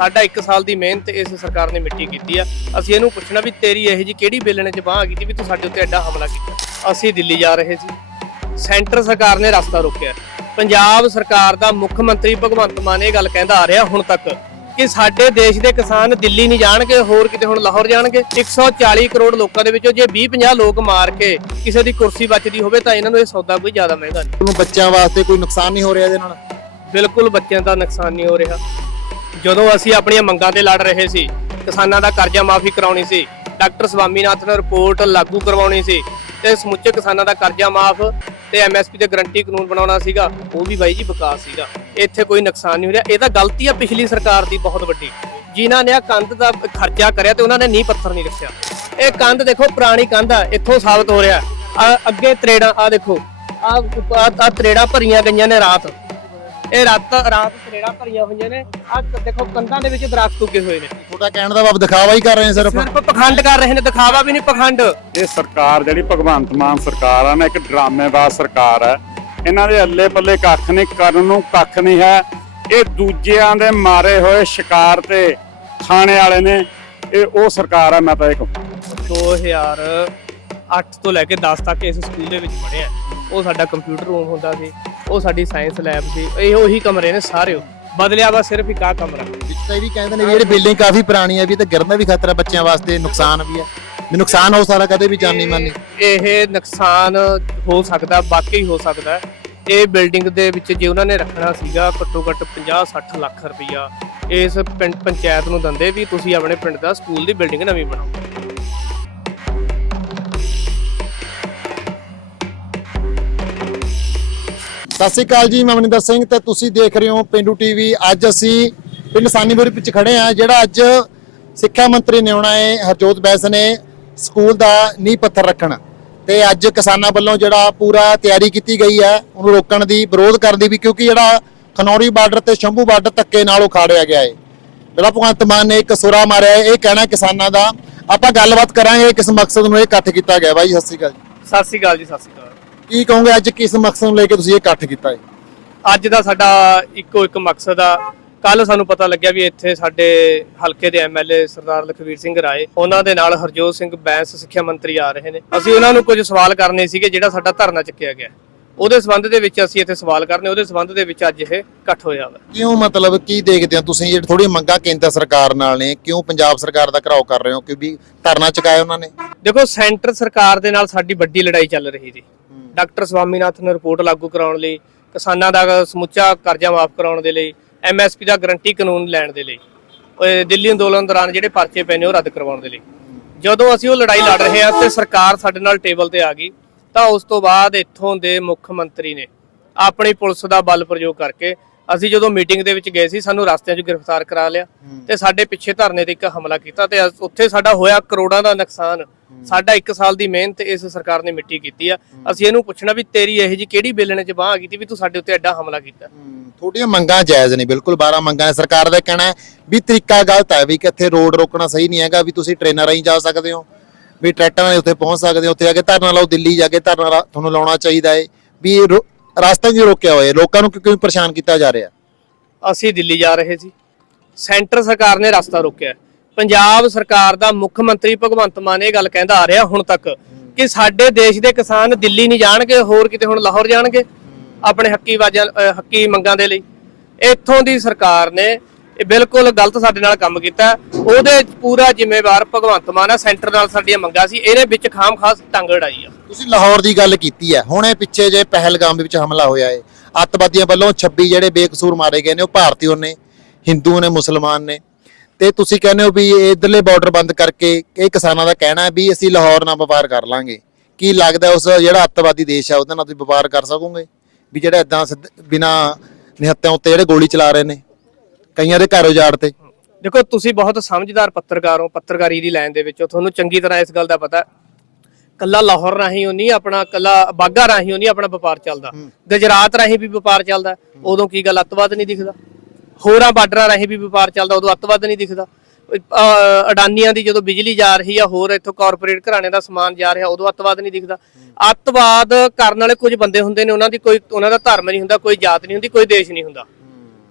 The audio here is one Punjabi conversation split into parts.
ਸਾਡਾ 1 ਸਾਲ ਦੀ ਮਿਹਨਤ ਇਸ ਸਰਕਾਰ ਨੇ ਮਿੱਟੀ ਕੀਤੀ ਆ। ਅਸੀਂ ਇਹਨੂੰ ਪੁੱਛਣਾ ਵੀ ਤੇਰੀ ਇਹ ਜੀ ਕਿਹੜੀ ਬੇਲਣੇ ਚ ਬਾਹ ਕੀਤੀ ਵੀ ਤੂੰ ਸਾਡੇ ਉੱਤੇ ਐਡਾ ਹਮਲਾ ਕੀਤਾ? ਅਸੀਂ ਦਿੱਲੀ ਜਾ ਰਹੇ ਸੀ। ਸੈਂਟਰ ਸਰਕਾਰ ਨੇ ਰਸਤਾ ਰੋਕਿਆ। ਪੰਜਾਬ ਸਰਕਾਰ ਦਾ ਮੁੱਖ ਮੰਤਰੀ ਭਗਵੰਤ ਮਾਨ ਇਹ ਗੱਲ ਕਹਿੰਦਾ ਆ ਰਿਹਾ ਹੁਣ ਤੱਕ ਕਿ ਸਾਡੇ ਦੇਸ਼ ਦੇ ਕਿਸਾਨ ਦਿੱਲੀ ਨਹੀਂ ਜਾਣਗੇ ਹੋਰ ਕਿਤੇ ਹੁਣ ਲਾਹੌਰ ਜਾਣਗੇ। 140 ਕਰੋੜ ਲੋਕਾਂ ਦੇ ਵਿੱਚੋਂ ਜੇ 20-50 ਲੋਕ ਮਾਰ ਕੇ ਕਿਸੇ ਦੀ ਕੁਰਸੀ ਬਚਦੀ ਹੋਵੇ ਤਾਂ ਇਹਨਾਂ ਨੂੰ ਇਹ ਸੌਦਾ ਕੋਈ ਜ਼ਿਆਦਾ ਮਹਿੰਗਾ ਨਹੀਂ। ਬੱਚਿਆਂ ਵਾਸਤੇ ਕੋਈ ਨੁਕਸਾਨ ਨਹੀਂ ਹੋ ਰਿਹਾ ਇਹਦੇ ਨਾਲ? ਬਿਲਕੁਲ ਬੱਚਿਆਂ ਦਾ ਨੁਕਸਾਨ ਨਹੀਂ ਹੋ ਰਿਹਾ। ਜਦੋਂ ਅਸੀਂ ਆਪਣੀਆਂ ਮੰਗਾਂ ਤੇ ਲੜ ਰਹੇ ਸੀ, ਕਿਸਾਨਾਂ ਦਾ ਕਰਜ਼ਾ ਮਾਫੀ ਕਰਾਉਣੀ ਸੀ, ਡਾਕਟਰ ਸਵਾਮੀਨਾਥਨ ਰਿਪੋਰਟ ਲਾਗੂ ਕਰਵਾਉਣੀ ਸੀ ਤੇ ਸਮੁੱਚੇ ਕਿਸਾਨਾਂ ਦਾ ਕਰਜ਼ਾ ਮਾਫ ਤੇ ਐਮਐਸਪੀ ਤੇ ਗਰੰਟੀ ਕਾਨੂੰਨ ਬਣਾਉਣਾ ਸੀਗਾ, ਉਹ ਵੀ ਬਾਈ ਜੀ ਵਿਕਾਸ ਸੀਗਾ। ਇੱਥੇ ਕੋਈ ਨੁਕਸਾਨ ਨਹੀਂ ਹੋ ਰਿਹਾ ਇਹ ਤਾਂ ਗਲਤੀ ਆ ਪਿਛਲੀ ਸਰਕਾਰ ਦੀ ਬਹੁਤ ਵੱਡੀ। ਜਿਨ੍ਹਾਂ ਨੇ ਆ ਕੰਧ ਦਾ ਖਰਚਾ ਕਰਿਆ ਤੇ ਉਹਨਾਂ ਨੇ ਨੀਂਹ ਪੱਥਰ ਨਹੀਂ ਰੱਖਿਆ। ਇਹ ਕੰਧ ਦੇਖੋ, ਪੁਰਾਣੀ ਕੰਧ ਆ, ਇੱਥੋਂ ਸਾਬਤ ਹੋ ਰਿਹਾ। ਆ ਅੱਗੇ ਤਰੇੜਾਂ, ਆ ਦੇਖੋ ਆ ਆ ਤਰੇੜਾਂ ਭਰੀਆਂ ਗਈਆਂ ਨੇ ਰਾਤ। ਇਹ ਰਾਤ ਰਾਤ ਤਰੇੜਾਂ ਭਰੀਆਂ ਹੋਈਆਂ ਨੇ। ਆ ਦੇਖੋ ਕੰਧਾਂ ਦੇ ਵਿੱਚ ਦਰਖਤ ਉੱਗੇ ਹੋਏ ਨੇ। ਤੁਹਾਡਾ ਕਹਿਣ ਦਾ ਭਾਵ ਦਿਖਾਵਾ ਹੀ ਕਰ ਰਹੇ ਨੇ ਸਿਰਫ। ਸਿਰਫ ਪਖੰਡ ਕਰ ਰਹੇ ਨੇ ਦਿਖਾਵਾ ਵੀ ਨਹੀਂ ਪਖੰਡ। ਇਹ ਸਰਕਾਰ ਜਿਹੜੀ ਭਗਵੰਤ ਮਾਨ ਸਰਕਾਰ ਆ ਨਾ ਇੱਕ ਡਰਾਮੇਬਾਜ਼ ਸਰਕਾਰ ਹੈ ਇਹਨਾਂ ਦੇ ਅੱਲੇ ਪੱਲੇ ਕੱਖ ਨਹੀਂ ਕਰਨ ਨੂੰ ਕੱਖ ਨਹੀਂ ਹੈ। ਇਹ ਦੂਜਿਆਂ ਦੇ ਮਾਰੇ ਹੋਏ ਸ਼ਿਕਾਰ ਤੇ ਖਾਣੇ ਵਾਲੇ ਨੇ। ਇਹ ਉਹ ਸਰਕਾਰ ਹੈ ਮੈਂ ਤਾਂ ਇਹ ਕਹੂੰ। 2008 ਤੋਂ ਲੈ ਕੇ 10 ਤੱਕ ਇਸ ਸਕੂਲ ਦੇ ਵਿੱਚ ਪੜ੍ਹਿਆ ਉਹ ਸਾਡਾ ਕੰਪਿਊਟਰ ਰੂਮ ਹੁੰਦਾ ਸੀ। ਉਹ ਸਾਡੀ ਸਾਇੰਸ ਲੈਬ ਸੀ। ਇਹ ਉਹੀ ਕਮਰੇ ਨੇ ਸਾਰੇ ਓ। ਬਦਲਿਆ ਵਾ ਸਿਰਫ ਇੱਕ ਆਹ ਕਮਰਾ। ਵਿੱਚ ਤਾਂ ਇਹ ਵੀ ਕਹਿੰਦੇ ਨੇ ਵੀ ਜਿਹੜੀ ਬਿਲਡਿੰਗ ਕਾਫੀ ਪੁਰਾਣੀ ਹੈ ਵੀ ਤੇ ਗਿਰਨ ਦਾ ਵੀ ਖਤਰਾ ਬੱਚਿਆਂ ਵਾਸਤੇ ਨੁਕਸਾਨ ਵੀ ਹੈ। ਵੀ ਨੁਕਸਾਨ ਹੋ ਸਕਦਾ ਕਦੇ ਵੀ ਜਾਨੀ ਮਾਨੀ ਇਹ ਨੁਕਸਾਨ ਹੋ ਸਕਦਾ ਵਾਕਈ ਹੋ ਸਕਦਾ। ਹੈ। ਇਹ ਬਿਲਡਿੰਗ ਦੇ ਵਿੱਚ ਜੇ ਉਹਨਾਂ ਨੇ ਰੱਖਣਾ ਸੀਗਾ ਘੱਟੋ ਘੱਟ 50 60 ਲੱਖ ਰੁਪਈਆ। ਇਸ ਪਿੰਡ ਪੰਚਾਇਤ ਨੂੰ ਦਿੰਦੇ ਵੀ ਤੁਸੀਂ ਆਪਣੇ ਪਿੰਡ ਦਾ ਸਕੂਲ ਦੀ ਬਿਲਡਿੰਗ ਨਵੀਂ ਬਣਾਓ। ਸਤਿ ਸ਼੍ਰੀ ਅਕਾਲ ਜੀ, ਮੈਂ ਮਨਿੰਦਰ ਸਿੰਘ ਤੇ ਤੁਸੀਂ ਦੇਖ ਰਹੇ ਹੋ ਪਿੰਡੂ ਟੀਵੀ। ਅੱਜ ਅਸੀਂ ਪਿੰਡ ਸਾਨੀਪੁਰ ਵਿੱਚ ਖੜੇ ਆ ਜਿਹੜਾ ਅੱਜ ਸਿੱਖਿਆ ਮੰਤਰੀ ਨੇ ਆਉਣਾ ਹੈ ਹਰਜੋਤ ਬੈਂਸ ਨੇ ਸਕੂਲ ਦਾ ਨੀਂਹ ਪੱਥਰ ਰੱਖਣ। ਤੇ ਅੱਜ ਕਿਸਾਨਾਂ ਵੱਲੋਂ ਜਿਹੜਾ ਪੂਰਾ ਤਿਆਰੀ ਕੀਤੀ ਗਈ ਹੈ, ਉਹਨੂੰ ਰੋਕਣ ਦੀ, ਵਿਰੋਧ ਕਰਨ ਦੀ ਵੀ, ਕਿਉਂਕਿ ਜਿਹੜਾ ਖਨੌਰੀ ਬਾਰਡਰ ਤੇ ਸ਼ੰਭੂ ਬਾਰਡਰ ਧੱਕੇ ਨਾਲ ਉਖਾੜਿਆ ਗਿਆ ਹੈ ਜਿਹੜਾ ਭਗਵੰਤ ਮਾਨ ਨੇ ਇੱਕ ਸੁਰਾ ਮਾਰਿਆ ਹੈ ਇਹ ਕਹਿਣਾ ਕਿਸਾਨਾਂ ਦਾ। ਆਪਾਂ ਗੱਲਬਾਤ ਕਰਾਂਗੇ ਕਿਸ ਮਕਸਦ ਨੂੰ ਇਹ ਇਕੱਠ ਕੀਤਾ ਗਿਆ। ਬਾਈ, ਸਤਿ ਸ਼੍ਰੀ ਅਕਾਲ ਜੀ। ਸਤਿ ਸ੍ਰੀ ਅਕਾਲ ਜੀ, ਸਤਿ ਸ੍ਰੀ ਅਕਾਲ। ਕੀ ਕਹੋਗੇ ਅੱਜ ਕਿਸ ਮਕਸਦ ਨੂੰ ਲੈ ਕੇ ਤੁਸੀਂ ਇਹ ਇਕੱਠ ਕੀਤਾ ਹੈ ਅੱਜ ਦਾ ਸਾਡਾ ਇੱਕੋ ਇੱਕ ਮਕਸਦ ਆ। ਕੱਲ ਸਾਨੂੰ ਪਤਾ ਲੱਗਿਆ ਵੀ ਇੱਥੇ ਸਾਡੇ ਹਲਕੇ ਦੇ ਐਮਐਲਏ ਸਰਦਾਰ ਲਖਵੀਰ ਸਿੰਘ ਰਾਏ ਉਹਨਾਂ ਦੇ ਨਾਲ ਹਰਜੋਤ ਸਿੰਘ ਬੈਂਸ ਸਿੱਖਿਆ ਮੰਤਰੀ ਆ ਰਹੇ ਨੇ। ਅਸੀਂ ਉਹਨਾਂ ਨੂੰ ਕੁਝ ਸਵਾਲ ਕਰਨੇ ਸੀਗੇ ਜਿਹੜਾ ਸਾਡਾ ਧਰਨਾ ਚੱਕਿਆ ਗਿਆ। ਉਹਦੇ ਸੰਬੰਧ ਦੇ ਵਿੱਚ ਅਸੀਂ ਇੱਥੇ ਸਵਾਲ ਕਰਨੇ ਉਹਦੇ ਸੰਬੰਧ ਦੇ ਵਿੱਚ ਅੱਜ ਇਹ ਇਕੱਠ ਹੋਇਆ ਵਾ। ਕਿਉਂ ਮਤਲਬ ਕੀ ਦੇਖਦੇ ਹੋ ਤੁਸੀਂ ਜਿਹੜੇ ਥੋੜੀ ਮੰਗਾਂ ਕੇਂਦਰ ਸਰਕਾਰ ਨਾਲ ਨੇ ਕਿਉਂ ਪੰਜਾਬ ਸਰਕਾਰ ਦਾ ਘਰਾਓ ਕਰ ਰਹੇ ਹੋ? ਕਿਉਂਕਿ ਧਰਨਾ ਚੁਕਾਇਆ ਉਹਨਾਂ ਨੇ। ਦੇਖੋ ਸੈਂਟਰ ਸਰਕਾਰ ਦੇ ਨਾਲ ਸਾਡੀ ਵੱਡੀ ਲੜਾਈ ਚੱਲ ਰਹੀ ਜੀ। ਡਾਕਟਰ ਸਵਾਮੀਨਾਥਨ ਰਿਪੋਰਟ ਲਾਗੂ ਕਰਾਉਣ ਲਈ, ਕਿਸਾਨਾਂ ਦਾ ਸਮੁੱਚਾ ਕਰਜ਼ਾ ਮਾਫ ਕਰਾਉਣ ਦੇ ਲਈ, ਐਮਐਸਪੀ ਦਾ ਗਰੰਟੀ ਕਾਨੂੰਨ ਲੈਣ ਦੇ ਲਈ ਦਿੱਲੀ ਅੰਦੋਲਨ ਦੌਰਾਨ ਜਿਹੜੇ ਪਰਚੇ ਪਏ ਨੇ ਉਹ ਰੱਦ ਕਰਵਾਉਣ ਦੇ ਲਈ। ਜਦੋਂ ਅਸੀਂ ਉਹ ਲੜਾਈ ਲੜ ਰਹੇ ਹਾਂ ਤੇ ਸਰਕਾਰ ਸਾਡੇ ਨਾਲ ਟੇਬਲ ਤੇ ਆ ਗਈ, ਤਾਂ ਉਸ ਤੋਂ ਬਾਅਦ ਇੱਥੋਂ ਦੇ ਮੁੱਖ ਮੰਤਰੀ ਨੇ ਆਪਣੀ ਪੁਲਿਸ ਦਾ ਬਲ ਪ੍ਰਯੋਗ ਕਰਕੇ ਅਸੀਂ ਜਦੋਂ ਮੀਟਿੰਗ ਦੇ ਵਿੱਚ ਗਏ ਸੀ, ਸਾਨੂੰ ਰਸਤਿਆਂ 'ਚ ਗ੍ਰਿਫਤਾਰ ਕਰਾ ਲਿਆ ਤੇ ਸਾਡੇ ਪਿੱਛੇ ਧਰਨੇ ਤੇ ਇੱਕ ਹਮਲਾ ਕੀਤਾ ਤੇ ਉੱਥੇ ਸਾਡਾ ਹੋਇਆ ਕਰੋੜਾਂ ਦਾ ਨੁਕਸਾਨ ਸਾਡਾ 1 ਸਾਲ ਦੀ ਮਿਹਨਤ ਇਸ ਸਰਕਾਰ ਨੇ ਮਿੱਟੀ ਕੀਤੀ ਆ। ਅਸੀਂ ਇਹਨੂੰ ਪੁੱਛਣਾ ਵੀ ਤੇਰੀ ਇਹ ਜੀ ਕਿਹੜੀ ਬੇਲਣੇ 'ਚ ਬਾਹ ਕੀਤੀ ਵੀ ਤੂੰ ਸਾਡੇ ਉੱਤੇ ਐਡਾ ਹਮਲਾ ਕੀਤਾ। ਤੁਹਾਡੀਆਂ ਮੰਗਾਂ ਜਾਇਜ਼ ਨੇ ਬਿਲਕੁਲ 12 ਮੰਗਾਂ ਨੇ। ਸਰਕਾਰ ਦਾ ਕਹਿਣਾ ਹੈ ਵੀ ਤਰੀਕਾ ਗਲਤ ਹੈ ਵੀ ਕਿੱਥੇ ਰੋਡ ਰੋਕਣਾ ਸਹੀ ਨਹੀਂ ਹੈਗਾ ਵੀ ਤੁਸੀਂ ਟ੍ਰੇਨਾਂ ਰਾਹੀਂ ਜਾ ਸਕਦੇ ਹੋ ਵੀ ਟਰੈਕਟਰਾਂ ਨਾਲ ਉੱਥੇ ਪਹੁੰਚ ਸਕਦੇ ਹੋ ਉੱਥੇ ਜਾ ਕੇ ਧਰਨਾ ਲਾਓ ਦਿੱਲੀ ਜਾ ਕੇ ਧਰਨਾ ਤੁਹਾਨੂੰ ਲਾਉਣਾ ਚਾਹੀਦਾ ਹੈ ਵੀ ਰਸਤਾ ਕਿਉਂ ਰੋਕਿਆ ਹੋਇਆ? ਲੋਕਾਂ ਨੂੰ ਕਿਉਂ ਪਰੇਸ਼ਾਨ ਕੀਤਾ ਜਾ ਰਿਹਾ? ਅਸੀਂ ਦਿੱਲੀ ਜਾ ਰਹੇ ਸੀ। ਸੈਂਟਰ ਸਰਕਾਰ ਨੇ ਰਸਤਾ ਰੋਕਿਆ। ਪੰਜਾਬ ਸਰਕਾਰ ਦਾ ਮੁੱਖ ਮੰਤਰੀ ਭਗਵੰਤ ਮਾਨ ਇਹ ਗੱਲ ਕਹਿੰਦਾ ਆ ਰਿਹਾ ਹੁਣ ਤੱਕ ਕਿ ਸਾਡੇ ਦੇਸ਼ ਦੇ ਕਿਸਾਨ ਦਿੱਲੀ ਨਹੀਂ ਜਾਣਗੇ, ਹੋਰ ਕਿਤੇ ਹੁਣ ਲਾਹੌਰ ਜਾਣਗੇ ਆਪਣੇ ਹੱਕੀ ਵਾਜਾਂ ਹੱਕੀ ਮੰਗਾਂ ਦੇ ਲਈ। ਇੱਥੋਂ ਦੀ ਸਰਕਾਰ ਨੇ ਇਹ ਬਿਲਕੁਲ ਗਲਤ ਸਾਡੇ ਨਾਲ ਕੰਮ ਕੀਤਾ। ਉਹਦੇ ਪੂਰਾ ਜ਼ਿੰਮੇਵਾਰ ਭਗਵੰਤ ਮਾਨ ਆ, ਸੈਂਟਰ ਨਾਲ ਸਾਡੀਆਂ ਮੰਗਾਂ ਸੀ ਇਹਨੇ ਵਿੱਚ ਖਾਮ ਖਾਸ ਟੰਗ ਲੜਾਈ ਆ। ਤੁਸੀਂ ਲਾਹੌਰ ਦੀ ਗੱਲ ਕੀਤੀ ਹੈ। ਹੁਣ ਇਹ ਪਿੱਛੇ ਜੇ ਪਹਿਲਗਾਮ ਦੇ ਵਿੱਚ ਹਮਲਾ ਹੋਇਆ ਹੈ ਅੱਤਵਾਦੀਆਂ ਵੱਲੋਂ 26 ਜਿਹੜੇ ਬੇਕਸੂਰ ਮਾਰੇ ਗਏ ਨੇ, ਉਹ ਭਾਰਤੀਓ ਨੇ ਹਿੰਦੂ ਨੇ, ਮੁਸਲਮਾਨ ਨੇ। ਤੇ ਤੁਸੀਂ ਕਹਿੰਦੇ ਹੋ ਵੀ ਇਧਰਲੇ ਬਾਰਡਰ ਬੰਦ ਕਰਕੇ ਇਹ ਕਿਸਾਨਾਂ ਦਾ ਕਹਿਣਾ ਹੈ ਵੀ ਅਸੀਂ ਲਾਹੌਰ ਨਾਲ ਵਪਾਰ ਕਰ ਲਾਂਗੇ। ਕੀ ਲੱਗਦਾ ਉਸ ਜਿਹੜਾ ਅੱਤਵਾਦੀ ਦੇਸ਼ ਹੈ ਉਹਦੇ ਨਾਲ ਤੁਸੀਂ ਵਪਾਰ ਕਰ ਸਕੋਗੇ? ਵੀ ਜਿਹੜਾ ਇਦਾਂ ਬਿਨਾ ਨਿਹੱਤਿਆਂ ਉੱਤੇ ਜਿਹੜੇ ਗੋਲੀ ਚਲਾ ਰਹੇ ਨੇ ਕਈਆਂ ਦੇ ਘਰ ਉਜਾੜ ਤੇ। ਦੇਖੋ ਤੁਸੀਂ ਬਹੁਤ ਸਮਝਦਾਰ ਪੱਤਰਕਾਰ ਹੋ ਪੱਤਰਕਾਰੀ ਦੀ ਲਾਈਨ ਦੇ ਵਿੱਚੋਂ ਤੁਹਾਨੂੰ ਚੰਗੀ ਤਰ੍ਹਾਂ ਇਸ ਗੱਲ ਦਾ ਪਤਾ। ਕੱਲਾ ਲਾਹੌਰ ਰਾਹੀਂ ਉਹ ਨਹੀਂ ਆਪਣਾ ਕੱਲਾ ਬਾਗਾ ਰਾਹੀਂ ਉਹ ਨਹੀਂ ਆਪਣਾ ਵਪਾਰ ਚੱਲਦਾ। ਗੁਜਰਾਤ ਰਾਹੀਂ ਵੀ ਵਪਾਰ ਚੱਲਦਾ। ਉਦੋਂ ਕੀ ਗੱਲ ਅੱਤਵਾਦ ਨਹੀਂ ਦਿਖਦਾ? ਹੋਰਾਂ ਬਾਰਡਰਾਂ ਰਾਹੀਂ ਵੀ ਵਪਾਰ ਚੱਲਦਾ ਉਦੋਂ ਅੱਤਵਾਦ ਨਹੀਂ ਦਿਖਦਾ। ਅਡਾਨੀਆਂ ਦੀ ਜਦੋਂ ਬਿਜਲੀ ਜਾ ਰਹੀ ਆ ਹੋਰ ਇੱਥੋਂ ਕਾਰਪੋਰੇਟ ਘਰਾਣੇ ਦਾ ਸਮਾਨ ਜਾ ਰਿਹਾ ਉਦੋਂ ਅੱਤਵਾਦ ਨਹੀਂ ਦਿਖਦਾ। ਅੱਤਵਾਦ ਕਰਨ ਵਾਲੇ ਕੁਝ ਬੰਦੇ ਹੁੰਦੇ ਨੇ ਉਹਨਾਂ ਦੀ ਕੋਈ ਉਹਨਾਂ ਦਾ ਧਰਮ ਨਹੀਂ ਹੁੰਦਾ ਕੋਈ ਜਾਤ ਨਹੀਂ ਹੁੰਦੀ ਕੋਈ ਦੇਸ਼ ਨਹੀਂ ਹੁੰਦਾ।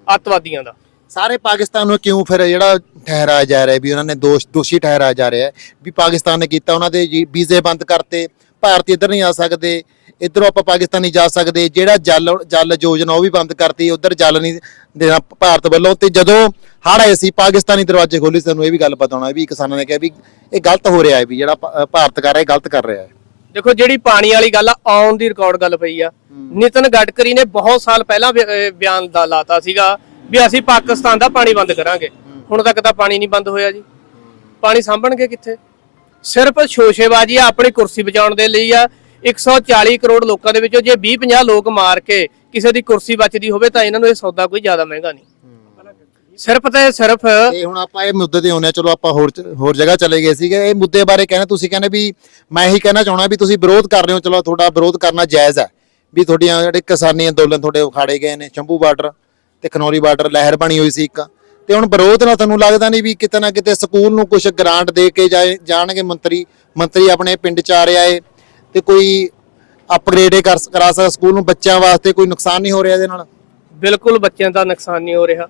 ਅੱਤਵਾਦੀਆਂ ਦਾ। ਸਾਰੇ ਪਾਕਿਸਤਾਨ ਨੂੰ ਕਿਉਂ ਫਿਰ ਜਿਹੜਾ ਠਹਿਰਾਇਆ ਜਾ ਰਿਹਾ ਵੀ ਉਹਨਾਂ ਨੇ ਦੋਸ਼ ਦੋਸ਼ੀ ਠਹਿਰਾਇਆ ਜਾ ਰਿਹਾ ਵੀ ਪਾਕਿਸਤਾਨ ਨੇ ਕੀਤਾ ਉਹਨਾਂ ਦੇ ਵੀਜ਼ੇ ਬੰਦ ਕਰਤੇ ਭਾਰਤੀ ਇੱਧਰ ਨਹੀਂ ਆ ਸਕਦੇ। ਇੱਧਰੋਂ ਆਪਾਂ ਪਾਕਿਸਤਾਨ ਨਹੀਂ ਜਾ ਸਕਦੇ ਜਿਹੜਾ ਜਲ ਜਲ ਯੋਜਨਾ ਉਹ ਵੀ ਬੰਦ ਕਰਤੀ ਉੱਧਰ ਜਲ ਨਹੀਂ ਦੇਣਾ ਭਾਰਤ ਵੱਲੋਂ ਤੇ ਜਦੋਂ ਹੜ੍ਹ ਆਏ ਸੀ ਪਾਕਿਸਤਾਨੀ ਦਰਵਾਜ਼ੇ ਖੋਲੇ ਸਾਨੂੰ ਇਹ ਵੀ ਗੱਲ ਪਤਾ ਹੋਣਾ ਵੀ ਕਿਸਾਨਾਂ ਨੇ ਕਿਹਾ ਵੀ ਇਹ ਗਲਤ ਹੋ ਰਿਹਾ ਹੈ ਵੀ ਜਿਹੜਾ ਭਾਰਤ ਕਰ ਰਿਹਾ ਗਲਤ ਕਰ ਰਿਹਾ ਹੈ। ਦੇਖੋ ਜਿਹੜੀ ਪਾਣੀ ਵਾਲੀ ਗੱਲ ਆ ਆਨ ਦੀ ਰਿਕਾਰਡ ਗੱਲ ਪਈ ਆ। ਨਿਤਨ ਗਡਕਰੀ ਨੇ ਬਹੁਤ ਸਾਲ ਪਹਿਲਾਂ ਬਿਆਨ ਦਾ ਲਾਤਾ ਸੀਗਾ ਵੀ ਅਸੀਂ ਪਾਕਿਸਤਾਨ ਦਾ ਪਾਣੀ ਬੰਦ ਕਰਾਂਗੇ। ਹੁਣ ਤੱਕ ਤਾਂ ਪਾਣੀ ਨਹੀਂ ਬੰਦ ਹੋਇਆ ਜੀ। ਪਾਣੀ ਸਾਂਭਣਗੇ ਕਿੱਥੇ? ਸਿਰਫ ਸ਼ੋਸ਼ੇਬਾਜ਼ੀ ਆ ਆਪਣੀ ਕੁਰਸੀ ਬਚਾਉਣ ਦੇ ਲਈ ਆ 140 ਕਰੋੜ ਲੋਕਾਂ ਦੇ ਵਿੱਚੋਂ ਜੇ 20 50 ਲੋਕ ਮਾਰ ਕੇ ਕਿਸੇ ਦੀ ਕੁਰਸੀ ਬਚਦੀ ਹੋਵੇ ਤਾਂ ਇਹਨਾਂ ਨੂੰ ਇਹ ਸੌਦਾ ਕੋਈ ਜ਼ਿਆਦਾ ਮਹਿੰਗਾ ਨਹੀਂ। ਸਿਰਫ ਤੇ ਸਿਰਫ ਤੇ ਹੁਣ ਆਪਾਂ ਇਹ ਮੁੱਦੇ ਤੇ ਆਉਂਦੇ ਹਾਂ। ਚਲੋ ਆਪਾਂ ਹੋਰ ਹੋਰ ਜਗ੍ਹਾ ਚਲੇ ਗਏ ਸੀਗੇ। ਇਹ ਮੁੱਦੇ ਬਾਰੇ ਕਹਿੰਦੇ, ਤੁਸੀਂ ਕਹਿੰਦੇ ਵੀ ਮੈਂ ਇਹੀ ਕਹਿਣਾ ਚਾਹਣਾ ਵੀ ਤੁਸੀਂ ਵਿਰੋਧ ਕਰ ਰਹੇ ਹੋ। ਚਲੋ ਤੁਹਾਡਾ ਵਿਰੋਧ ਕਰਨਾ ਜਾਇਜ਼ ਹੈ ਵੀ ਤੁਹਾਡੀਆਂ ਜਿਹੜੇ ਕਿਸਾਨੀ ਅੰਦੋਲਨ ਤੁਹਾਡੇ ਉਖਾੜੇ ਗਏ ਨੇ ਚੰਬੂ ਬਾਰਡਰ ਤੇ ਖਨੌਰੀ ਬਾਰਡਰ ਲਹਿਰ ਬਣੀ ਹੋਈ ਸੀ ਇੱਕ। ਤੇ ਹੁਣ ਵਿਰੋਧ ਨਾਲ ਤੁਹਾਨੂੰ ਲੱਗਦਾ ਨਹੀਂ ਵੀ ਕਿਤੇ ਨਾ ਕਿਤੇ ਸਕੂਲ ਨੂੰ ਕੁਝ ਗ੍ਰਾਂਟ ਦੇ ਕੇ ਜਾਣਗੇ ਮੰਤਰੀ। ਮੰਤਰੀ ਆਪਣੇ ਪਿੰਡ ਚ ਆ ਰਿਹਾ ਏ। ਤੇ ਕੋਈ ਅਪਗ੍ਰੇਡ ਕਰ ਕਰਾ ਸਕਦਾ ਸਕੂਲ ਨੂੰ ਬੱਚਿਆਂ ਵਾਸਤੇ ਕੋਈ ਨੁਕਸਾਨ ਨਹੀਂ ਹੋ ਰਿਹਾ ਇਹਦੇ ਨਾਲ? ਬਿਲਕੁਲ ਬੱਚਿਆਂ ਦਾ ਨੁਕਸਾਨ ਨਹੀਂ ਹੋ ਰਿਹਾ।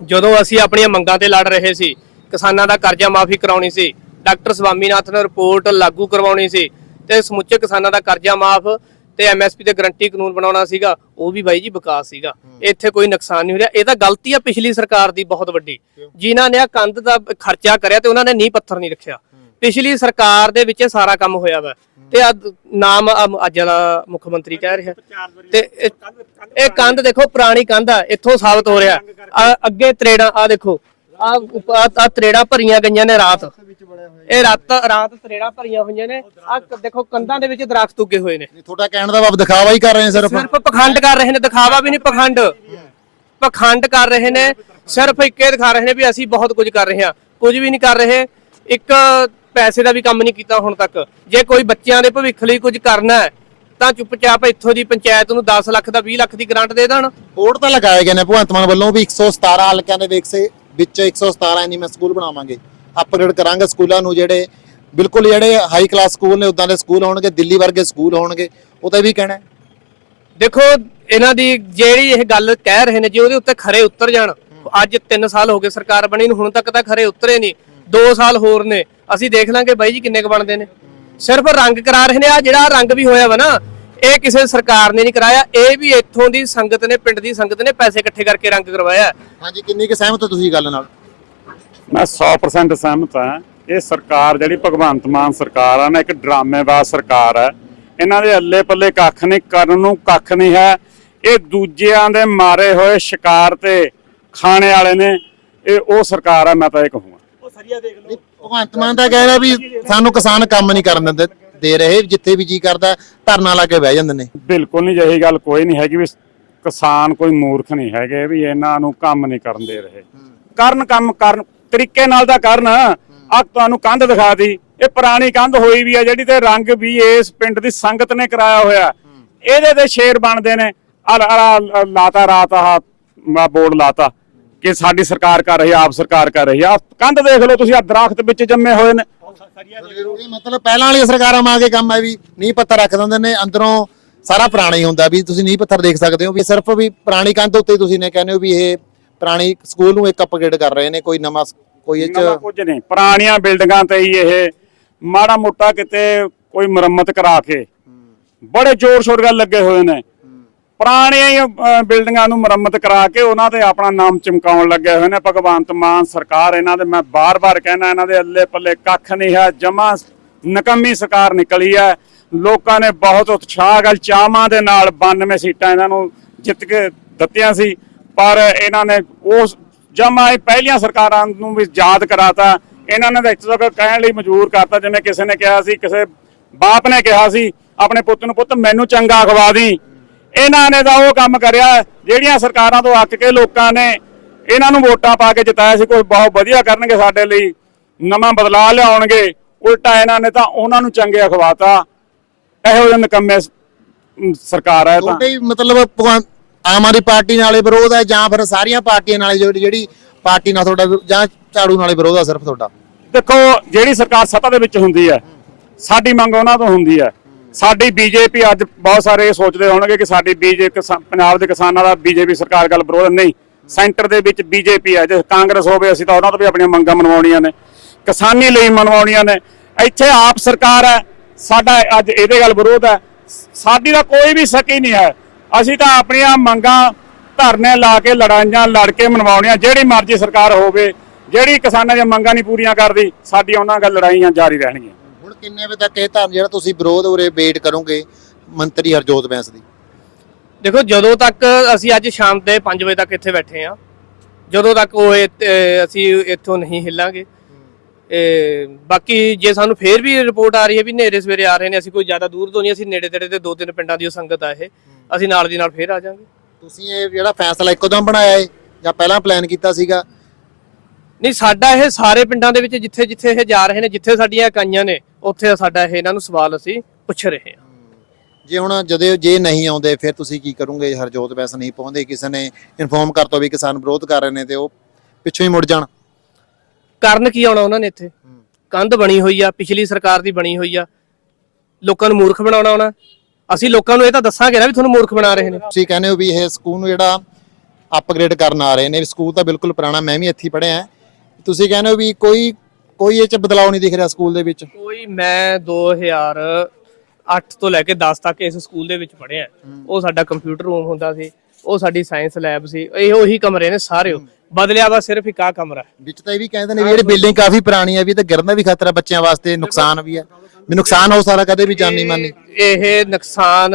ਜਦੋਂ ਅਸੀਂ ਆਪਣੀਆਂ ਮੰਗਾਂ ਤੇ ਲੜ ਰਹੇ ਸੀ ਕਿਸਾਨਾਂ ਦਾ ਕਰਜ਼ਾ ਮਾਫੀ ਕਰਾਉਣੀ ਸੀ ਡਾਕਟਰ ਸਵਾਮੀਨਾਥਨ ਰਿਪੋਰਟ ਲਾਗੂ ਕਰਵਾਉਣੀ ਸੀ ਤੇ ਸਮੁੱਚੇ ਕਿਸਾਨਾਂ ਦਾ ਕਰਜ਼ਾ ਮਾਫ ਤੇ ਐਮਐਸਪੀ ਤੇ ਗਰੰਟੀ ਕਾਨੂੰਨ ਬਣਾਉਣਾ ਸੀਗਾ ਉਹ ਵੀ ਬਾਈ ਜੀ ਵਿਕਾਸ ਸੀਗਾ। ਇੱਥੇ ਕੋਈ ਨੁਕਸਾਨ ਨਹੀਂ ਹੋ ਰਿਹਾ। ਇਹ ਤਾਂ ਗਲਤੀ ਆ ਪਿਛਲੀ ਸਰਕਾਰ ਦੀ ਬਹੁਤ ਵੱਡੀ। ਜਿਨ੍ਹਾਂ ਨੇ ਆ ਕੰਧ ਦਾ ਖਰਚਾ ਕਰਿਆ ਤੇ ਉਹਨਾਂ ਨੇ ਨੀਂਹ ਪੱਥਰ ਨਹੀਂ ਰੱਖਿਆ। ਪਿਛਲੀ ਸਰਕਾਰ ਦੇ ਵਿੱਚ ਇਹ ਸਾਰਾ ਕੰਮ ਹੋਇਆ ਵਾ। ਤੇ ਆ ਨਾਮ ਆ- ਅੱਜ ਵਾਲਾ ਮੁੱਖ ਮੰਤਰੀ ਕਹਿ ਰਿਹਾ। ਤੇ ਇਹ- ਇਹ ਕੰਧ ਦੇਖੋ ਪੁਰਾਣੀ ਕੰਧ ਆ ਇੱਥੋਂ ਸਾਬਤ ਹੋ ਰਿਹਾ। ਆ ਅੱਗੇ ਤਰੇੜਾਂ ਆ ਦੇਖੋ ਆ ਆ ਤਰੇੜਾਂ ਭਰੀਆਂ ਗਈਆਂ ਨੇ ਰਾਤ। ਇਹ ਰਾਤ ਰਾਤ ਤਰੇੜਾਂ ਭਰੀਆਂ ਹੋਈਆਂ ਨੇ। ਆ ਦੇਖੋ ਕੰਧਾਂ ਦੇ ਵਿੱਚ ਦਰਖਤ ਉੱਗੇ ਹੋਏ ਨੇ। ਤੁਹਾਡਾ ਕਹਿਣ ਦਾ ਭਾਵ ਦਿਖਾਵਾ ਹੀ ਕਰ ਰਹੇ ਨੇ ਸਿਰਫ। ਸਿਰਫ ਪਖੰਡ ਕਰ ਰਹੇ ਨੇ ਦਿਖਾਵਾ ਵੀ ਨਹੀਂ ਪਖੰਡ। ਪਖੰਡ ਕਰ ਰਹੇ ਨੇ ਸਿਰਫ ਇੱਕੇ ਦਿਖਾ ਰਹੇ ਨੇ ਵੀ ਅਸੀਂ ਬਹੁਤ ਕੁਝ ਕਰ ਰਹੇ ਹਾਂ। ਕੁਝ ਵੀ ਨਹੀਂ ਕਰ ਰਹੇ। ਇੱਕ ਪੈਸੇ ਦਾ ਵੀ ਕੰਮ ਨਹੀਂ ਕੀਤਾ ਹੁਣ ਤੱਕ। ਜੇ ਕੋਈ ਬੱਚਿਆਂ ਦੇ ਭਵਿੱਖ ਲਈ ਕੁਝ ਕਰਨਾ ਹੈ ਤਾਂ ਚੁੱਪਚਾਪ ਇੱਥੋਂ ਦੀ ਪੰਚਾਇਤ ਨੂੰ 10 ਲੱਖ ਦਾ 20 ਲੱਖ ਦੀ ਗ੍ਰਾਂਟ ਦੇ ਦੇਣ। ਬੋਰਡ ਤਾਂ ਲਗਾਏ ਗਏ ਨੇ ਭਗਵੰਤ ਮਾਨ ਵੱਲੋਂ ਵੀ 117 ਹਲਕਿਆਂ ਦੇ ਵਿੱਚ ਸੇ ਵਿੱਚ 117 ਐਨੀਮਲ ਸਕੂਲ ਬਣਾਵਾਂਗੇ। ਅਪਗ੍ਰੇਡ ਕਰਾਂਗੇ ਸਕੂਲਾਂ ਨੂੰ ਜਿਹੜੇ ਬਿਲਕੁਲ ਜਿਹੜੇ ਹਾਈ ਕਲਾਸ ਸਕੂਲ ਨੇ ਉਦਾਂ ਦੇ ਸਕੂਲ ਹੋਣਗੇ ਦਿੱਲੀ ਵਰਗੇ ਸਕੂਲ ਹੋਣਗੇ ਉਹ ਤਾਂ ਇਹ ਵੀ ਕਹਿਣਾ। ਦੇਖੋ ਇਹਨਾਂ ਦੀ ਜਿਹੜੀ ਇਹ ਗੱਲ ਕਹਿ ਰਹੇ ਨੇ ਜੇ ਉਹਦੇ ਉੱਤੇ ਖਰੇ ਉਤਰ ਜਾਣ ਅੱਜ 3 ਸਾਲ ਹੋ ਗਏ ਸਰਕਾਰ ਬਣੀ ਨੂੰ ਹੁਣ ਤੱਕ ਤਾਂ ਖਰੇ ਉਤਰੇ ਨਹੀਂ। 2 ਸਾਲ ਹੋਰ ਨੇ। ਅਸੀਂ ਦੇਖ ਲਾਂਗੇ ਬਾਈ ਜੀ ਕਿੰਨੇ ਕ ਬਣਦੇ ਨੇ। ਸਿਰਫ ਰੰਗ ਕਰਾ ਰਹੇ ਨੇ ਆ ਜਿਹੜਾ ਰੰਗ ਵੀ ਹੋਇਆ ਵਾ ਨਾ ਇਹ ਕਿਸੇ ਸਰਕਾਰ ਨੇ ਨਹੀਂ ਕਰਾਇਆ। ਇਹ ਵੀ ਇੱਥੋਂ ਦੀ ਸੰਗਤ ਨੇ ਪਿੰਡ ਦੀ ਸੰਗਤ ਨੇ ਪੈਸੇ ਇਕੱਠੇ ਕਰਕੇ ਰੰਗ ਕਰਵਾਇਆ। ਹਾਂਜੀ ਕਿੰਨੀ ਕੁ ਸਹਿਮਤ ਹੋ ਤੁਸੀਂ ਗੱਲ ਨਾਲ? ਮੈਂ 100% ਸਹਿਮਤ ਹਾਂ। ਇਹ ਸਰਕਾਰ ਜਿਹੜੀ ਭਗਵੰਤ ਮਾਨ ਸਰਕਾਰ ਆ ਨਾ ਇੱਕ ਡਰਾਮੇਬਾਜ਼ ਸਰਕਾਰ ਹੈ ਇਹਨਾਂ ਦੇ ਅੱਲੇ ਪੱਲੇ ਕੱਖ ਨਹੀਂ ਕਰਨ ਨੂੰ ਕੱਖ ਨਹੀਂ ਹੈ। ਇਹ ਦੂਜਿਆਂ ਦੇ ਮਾਰੇ ਹੋਏ ਸ਼ਿਕਾਰ ਤੇ ਖਾਣੇ ਵਾਲੇ ਨੇ। ਇਹ ਉਹ ਸਰਕਾਰ ਹੈ ਮੈਂ ਤਾਂ ਇਹ ਕਹੂੰਗਾ। ਭਗਵੰਤ ਮਾਨ ਤਾਂ ਕਹਿ ਰਿਹਾ ਵੀ ਸਾਨੂੰ ਕਿਸਾਨ ਕੰਮ ਨਹੀਂ ਕਰਨ ਦਿੰਦੇ ਦੇ ਰਹੇ ਜਿੱਥੇ ਵੀ ਜੀ ਕਰਦਾ ਧਰਨਾ ਲਾ ਕੇ ਬਹਿ ਜਾਂਦੇ ਨੇ। ਬਿਲਕੁਲ ਨਹੀਂ ਜਿਹੀ ਗੱਲ ਕੋਈ ਨਹੀਂ ਹੈਗੀ ਵੀ ਕਿਸਾਨ ਕੋਈ ਮੂਰਖ ਨਹੀਂ ਹੈਗੇ ਵੀ ਇਹਨਾਂ ਨੂੰ ਕੰਮ ਨਹੀਂ ਕਰਨ ਦੇ ਰਹੇ। ਕਰਨ ਕੰਮ ਕਰਨ ਤਰੀਕੇ ਨਾਲ ਦਾ ਕਰਨ। ਆ ਤੁਹਾਨੂੰ ਕੰਧ ਦਿਖਾ ਦੀ ਇਹ ਪੁਰਾਣੀ ਕੰਧ ਹੋਈ ਵੀ ਆ ਜਿਹੜੀ ਤੇ ਰੰਗ ਵੀ ਇਸ ਪਿੰਡ ਦੀ ਸੰਗਤ ਨੇ ਕਰਾਇਆ ਹੋਇਆ। ਇਹਦੇ ਤੇ ਸ਼ੇਰ ਬਣਦੇ ਨੇ। ਆ ਲਾਤਾ ਰਾਤ ਆਹ ਬੋਰਡ ਲਾਤਾ। ਕਿ ਸਾਡੀ ਸਰਕਾਰ ਕਰ ਰਹੀ ਆ ਆਪ ਸਰਕਾਰ ਕਰ ਰਹੀ ਆ। ਕੰਧ ਦੇਖ ਲਓ ਤੁਸੀਂ ਆ ਦਰਖਤ ਵਿੱਚ ਜੰਮੇ ਹੋਏ ਨੇ। ਇਹ ਮਤਲਬ ਪਹਿਲਾਂ ਵਾਲੀਆਂ ਸਰਕਾਰਾਂ ਮਾ ਕੇ ਕੰਮ ਹੈ ਵੀ ਨੀਂਹ ਪੱਥਰ ਰੱਖ ਦਿੰਦੇ ਨੇ ਅੰਦਰੋਂ ਸਾਰਾ ਪੁਰਾਣਾ ਹੀ ਹੁੰਦਾ ਵੀ ਤੁਸੀਂ ਨੀਂਹ ਪੱਥਰ ਦੇਖ ਸਕਦੇ ਹੋ ਵੀ ਸਿਰਫ ਵੀ ਪੁਰਾਣੀ ਕੰਧ ਉੱਤੇ ਤੁਸੀਂ ਨੇ ਕਹਿੰਦੇ ਹੋ ਵੀ ਇਹ ਪੁਰਾਣੀ ਸਕੂਲ ਨੂੰ ਇੱਕ ਅਪਗ੍ਰੇਡ ਕਰ ਰਹੇ ਨੇ ਕੋਈ ਨਵਾਂ ਕੋਈ ਇਹ ਚ ਕੁਝ ਨਹੀਂ। ਪੁਰਾਣੀਆਂ ਬਿਲਡਿੰਗਾਂ ਤੇ ਹੀ ਇਹ ਮਾੜਾ ਮੋਟਾ ਕਿਤੇ ਕੋਈ ਮੁਰੰਮਤ ਕਰਾ ਕੇ ਬੜੇ ਜ਼ੋਰ ਸ਼ੋਰ ਗੱਲ ਲੱਗੇ ਹੋਏ ਨੇ। ਪੁਰਾਣੀਆਂ ਹੀ ਬਿਲਡਿੰਗਾਂ ਨੂੰ ਮੁਰੰਮਤ ਕਰਾ ਕੇ ਉਹਨਾਂ ਤੇ ਆਪਣਾ ਨਾਮ ਚਮਕਾਉਣ ਲੱਗੇ ਹੋਏ ਨੇ। ਭਗਵੰਤ ਮਾਨ ਸਰਕਾਰ ਇਹਨਾਂ ਦੇ, ਮੈਂ ਬਾਰ-ਬਾਰ ਕਹਿਣਾ ਇਹਨਾਂ ਦੇ ਅੱਲੇ ਪੱਲੇ ਕੱਖ ਨਹੀਂ ਹੈ। ਜਮਾ ਨਕਮੀ ਸਰਕਾਰ ਨਿਕਲੀ ਹੈ। ਲੋਕਾਂ ਨੇ ਬਹੁਤ ਉਤਸ਼ਾਹ ਗੱਲ ਚਾਵਾਂ ਦੇ ਨਾਲ 92 ਸੀਟਾਂ ਇਹਨਾਂ ਨੂੰ ਜਿੱਤ ਕੇ ਦਿੱਤੀਆਂ ਸੀ। ਪਰ ਇਹਨਾਂ ਨੇ ਉਸ ਜਮਾ ਹੀ ਪਹਿਲੀਆਂ ਸਰਕਾਰਾਂ ਨੂੰ ਵੀ ਯਾਦ ਕਰਾਤਾ। ਇਹਨਾਂ ਨੇ ਤਾਂ ਇੱਥੇ ਤੱਕ ਕਹਿਣ ਲਈ ਮਜਬੂਰ ਕਰਤਾ, ਜਿਵੇਂ ਕਿਸੇ ਨੇ ਕਿਹਾ ਸੀ, ਕਿਸੇ ਬਾਪ ਨੇ ਕਿਹਾ ਸੀ, ਆਪਣੇ ਪੁੱਤ ਨੂੰ, ਪੁੱਤ, ਮੈਨੂੰ ਚੰਗਾ ਖਵਾ ਦੀ। ਇਹਨਾਂ ਨੇ ਤਾਂ ਉਹ ਕੰਮ ਕਰਿਆ ਜਿਹੜੀਆਂ ਸਰਕਾਰਾਂ ਤੋਂ ਅੱਕ ਕੇ ਲੋਕਾਂ ਨੇ ਇਹਨਾਂ ਨੂੰ ਵੋਟਾਂ ਪਾ ਕੇ ਜਿਤਾਇਆ ਸੀ ਕੋਈ ਬਹੁਤ ਵਧੀਆ ਕਰਨਗੇ ਸਾਡੇ ਲਈ ਨਵਾਂ ਬਦਲਾਅ ਲਿਆਉਣਗੇ ਉਲਟਾ ਇਹਨਾਂ ਨੇ ਤਾਂ ਉਹਨਾਂ ਨੂੰ ਚੰਗੇ ਅਖਵਾਤਾ। ਇਹੋ ਜਿਹੇ ਨਕੰਮੇ ਸਰਕਾਰ ਹੈ ਤਾਂ। ਹੀ ਮਤਲਬ ਆਮ ਆਦਮੀ ਪਾਰਟੀ ਨਾਲੇ ਵਿਰੋਧ ਹੈ ਜਾਂ ਫਿਰ ਸਾਰੀਆਂ ਪਾਰਟੀਆਂ ਨਾਲੇ ਜਿਹੜੀ ਪਾਰਟੀ ਨਾਲ ਤੁਹਾਡਾ ਜਾਂ ਝਾੜੂ ਨਾਲੇ ਵਿਰੋਧ ਹੈ ਸਿਰਫ ਤੁਹਾਡਾ? ਦੇਖੋ ਜਿਹੜੀ ਸਰਕਾਰ ਸੱਤਾ ਦੇ ਵਿੱਚ ਹੁੰਦੀ ਹੈ ਸਾਡੀ ਮੰਗ ਉਹਨਾਂ ਤੋਂ ਹੁੰਦੀ ਹੈ। ਸਾਡੀ ਬੀਜੇਪੀ ਅੱਜ ਬਹੁਤ ਸਾਰੇ ਇਹ ਸੋਚਦੇ ਹੋਣਗੇ ਕਿ ਸਾਡੀ ਬੀਜੇ ਪੰਜਾਬ ਦੇ ਕਿਸਾਨਾਂ ਦਾ ਬੀਜੇਪੀ ਸਰਕਾਰ ਗੱਲ ਵਿਰੋਧ ਨਹੀਂ। ਸੈਂਟਰ ਦੇ ਵਿੱਚ ਬੀਜੇਪੀ ਹੈ ਜੇ ਕਾਂਗਰਸ ਹੋਵੇ, ਅਸੀਂ ਤਾਂ ਉਹਨਾਂ ਤੋਂ ਵੀ ਆਪਣੀਆਂ ਮੰਗਾਂ ਮਨਵਾਉਣੀਆਂ ਨੇ। ਕਿਸਾਨੀ ਲਈ ਮਨਵਾਉਣੀਆਂ ਨੇ। ਇੱਥੇ ਆਪ ਸਰਕਾਰ ਹੈ। ਸਾਡਾ ਅੱਜ ਇਹਦੇ ਗੱਲ ਵਿਰੋਧ ਹੈ। ਸਾਡੀ ਦਾ ਕੋਈ ਵੀ ਸਕੀ ਨਹੀਂ ਹੈ। ਅਸੀਂ ਤਾਂ ਆਪਣੀਆਂ ਮੰਗਾਂ ਧਰਨੇ ਲਾ ਕੇ ਲੜਾਈਆਂ ਲੜ ਕੇ ਮਨਵਾਉਣੀਆਂ। ਜਿਹੜੀ ਮਰਜ਼ੀ ਸਰਕਾਰ ਹੋਵੇ, ਜਿਹੜੀ ਕਿਸਾਨਾਂ ਦੀਆਂ ਮੰਗਾਂ ਨਹੀਂ ਪੂਰੀਆਂ ਕਰਦੀ ਸਾਡੀ ਉਹਨਾਂ ਨਾਲ ਲੜਾਈਆਂ ਜਾਰੀ ਰਹਿਣਗੀਆਂ। ਕਿੰਨੇ ਵਜੇ ਤੱਕ ਇਹ ਧਰਨਾ ਜਿਹੜਾ ਤੁਸੀਂ ਵਿਰੋਧ ਉਰੇ ਵੇਟ ਕਰੋਗੇ ਮੰਤਰੀ ਹਰਜੋਤ ਬੈਂਸ ਦੀ? ਦੇਖੋ ਜਦੋਂ ਤੱਕ ਅਸੀਂ ਅੱਜ ਸ਼ਾਮ ਦੇ 5 ਵਜੇ ਤੱਕ ਇੱਥੇ ਬੈਠੇ ਆ ਜਦੋਂ ਤੱਕ ਉਹ ਅਸੀਂ ਇੱਥੋਂ ਨਹੀਂ ਹਿੱਲਾਂਗੇ। ਇਹ ਬਾਕੀ ਜੇ ਸਾਨੂੰ ਫੇਰ ਵੀ ਰਿਪੋਰਟ ਆ ਰਹੀ ਹੈ ਵੀ ਨੇਰੇ ਸਵੇਰੇ ਆ ਰਹੇ ਨੇ ਅਸੀਂ ਕੋਈ ਜ਼ਿਆਦਾ ਦੂਰ ਤੋਂ ਨਹੀਂ ਅਸੀਂ ਨੇੜੇ ਤੇੜੇ ਤੇ ਦੋ ਤਿੰਨ ਪਿੰਡਾਂ ਦੀ ਉਹ ਸੰਗਤ ਆ ਇਹ। ਅਸੀਂ ਨਾਲ ਦੀ ਨਾਲ ਫੇਰ ਆ ਜਾਾਂਗੇ ਤੁਸੀਂ ਇਹ ਜਿਹੜਾ ਫੈਸਲਾ ਇੱਕੋਦਮ ਬਣਾਇਆ ਹੈ ਜਾਂ ਪਹਿਲਾਂ ਪਲਾਨ ਕੀਤਾ ਸੀਗਾ? ਨਹੀਂ ਸਾਡਾ ਇਹ ਸਾਰੇ ਪਿੰਡਾਂ ਦੇ ਵਿੱਚ ਜਿੱਥੇ ਜਿੱਥੇ ਇਹ ਜਾ ਰਹੇ ਨੇ ਜਿੱਥੇ ਸਾਡੀਆਂ ਇਕਾਈਆਂ ਨੇ ਉੱਥੇ ਸਾਡਾ ਇਹ ਇਹਨਾਂ ਨੂੰ ਸਵਾਲ ਅਸੀਂ ਪੁੱਛ ਰਹੇ ਹਾਂ। ਜੇ ਹੁਣ ਜਦੋਂ ਜੇ ਨਹੀਂ ਆਉਂਦੇ ਫਿਰ ਤੁਸੀਂ ਕੀ ਕਰੋਗੇ? ਹਰਜੋਤ ਬੈਂਸ ਨਹੀਂ ਪਹੁੰਚਦੇ ਕਿਸੇ ਨੇ ਇਨਫੋਰਮ ਕਰਤਾ ਵੀ ਕਿਸਾਨ ਵਿਰੋਧ ਕਰ ਰਹੇ ਨੇ ਤੇ ਉਹ ਪਿੱਛੋਂ ਹੀ ਮੁੜ ਜਾਣ। ਕਾਰਨ ਕੀ ਆਉਣਾ ਉਹਨਾਂ ਨੇ ਇੱਥੇ? ਕੰਧ ਬਣੀ ਹੋਈ ਆ ਪਿਛਲੀ ਸਰਕਾਰ ਦੀ ਬਣੀ ਹੋਈ ਆ। ਲੋਕਾਂ ਨੂੰ ਮੂਰਖ ਬਣਾਉਣਾ ਆਉਣਾ। ਅਸੀਂ ਲੋਕਾਂ ਨੂੰ ਇਹ ਤਾਂ ਦੱਸਾਂਗੇ ਨਾ ਵੀ ਤੁਹਾਨੂੰ ਮੂਰਖ ਬਣਾ ਰਹੇ ਨੇ। ਤੁਸੀਂ ਕਹਿੰਦੇ ਹੋ ਵੀ ਇਹ ਸਕੂਲ ਨੂੰ ਜਿਹੜਾ ਅਪਗ੍ਰੇਡ ਕਰਨ ਆ ਰਹੇ ਨੇ ਸਕੂਲ ਤਾਂ ਬਿਲਕੁਲ ਪੁਰਾਣਾ ਮੈਂ ਵੀ ਇੱਥੇ ਹੀ ਪੜ੍ਹਿਆ। ਤੁਸੀਂ ਕਹਿੰਦੇ ਹੋ ਵੀ ਕੋਈ ਕੋਈ ਇਹ ਚ ਬਦਲਾਅ ਨਹੀਂ ਦਿਖ ਰਿਹਾ ਸਕੂਲ ਦੇ ਵਿੱਚ? ਕੋਈ ਮੈਂ 2008 ਤੋਂ ਲੈ ਕੇ 10 ਤੱਕ ਇਸ ਸਕੂਲ ਦੇ ਵਿੱਚ ਪੜ੍ਹਿਆ। ਉਹ ਸਾਡਾ ਕੰਪਿਊਟਰ ਰੂਮ ਹੁੰਦਾ ਸੀ ਉਹ ਸਾਡੀ ਸਾਇੰਸ ਲੈਬ ਸੀ ਇਹ ਉਹੀ ਕਮਰੇ ਨੇ ਸਾਰੇ ਉਹ। ਬਦਲਿਆ ਵਾ ਸਿਰਫ ਇੱਕ ਆ ਕਮਰਾ। ਵਿੱਚ ਤਾਂ ਇਹ ਵੀ ਕਹਿੰਦੇ ਨੇ ਵੀ ਜਿਹੜੀ ਬਿਲਡਿੰਗ ਕਾਫੀ ਪੁਰਾਣੀ ਹੈ ਵੀ ਇਹ ਤਾਂ ਗਿਰਨ ਦਾ ਵੀ ਖਤਰਾ ਬੱਚਿਆਂ ਵਾਸਤੇ ਨੁਕਸਾਨ ਵੀ ਹੈ ਵੀ ਨੁਕਸਾਨ ਹੋ ਸਕਦਾ ਕਦੇ ਵੀ ਜਾਨੀ ਮਾਨੀ ਇਹ ਨੁਕਸਾਨ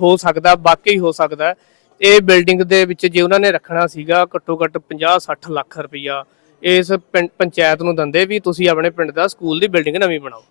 ਹੋ ਸਕਦਾ ਵਾਕਈ ਹੋ ਸਕਦਾ। ਇਹ ਬਿਲਡਿੰਗ ਦੇ ਵਿੱਚ ਜੇ ਉਹਨਾਂ ਨੇ ਰੱਖਣਾ ਸੀਗਾ ਘੱਟੋ ਘੱਟ 50 60 ਲੱਖ ਰੁਪਈਆ ਇਸ ਪਿੰਡ- ਪੰਚਾਇਤ ਨੂੰ ਦਿੰਦੇ ਵੀ ਤੁਸੀਂ ਆਪਣੇ ਪਿੰਡ ਦਾ ਸਕੂਲ ਦੀ ਬਿਲਡਿੰਗ ਨਵੀਂ ਬਣਾਓ।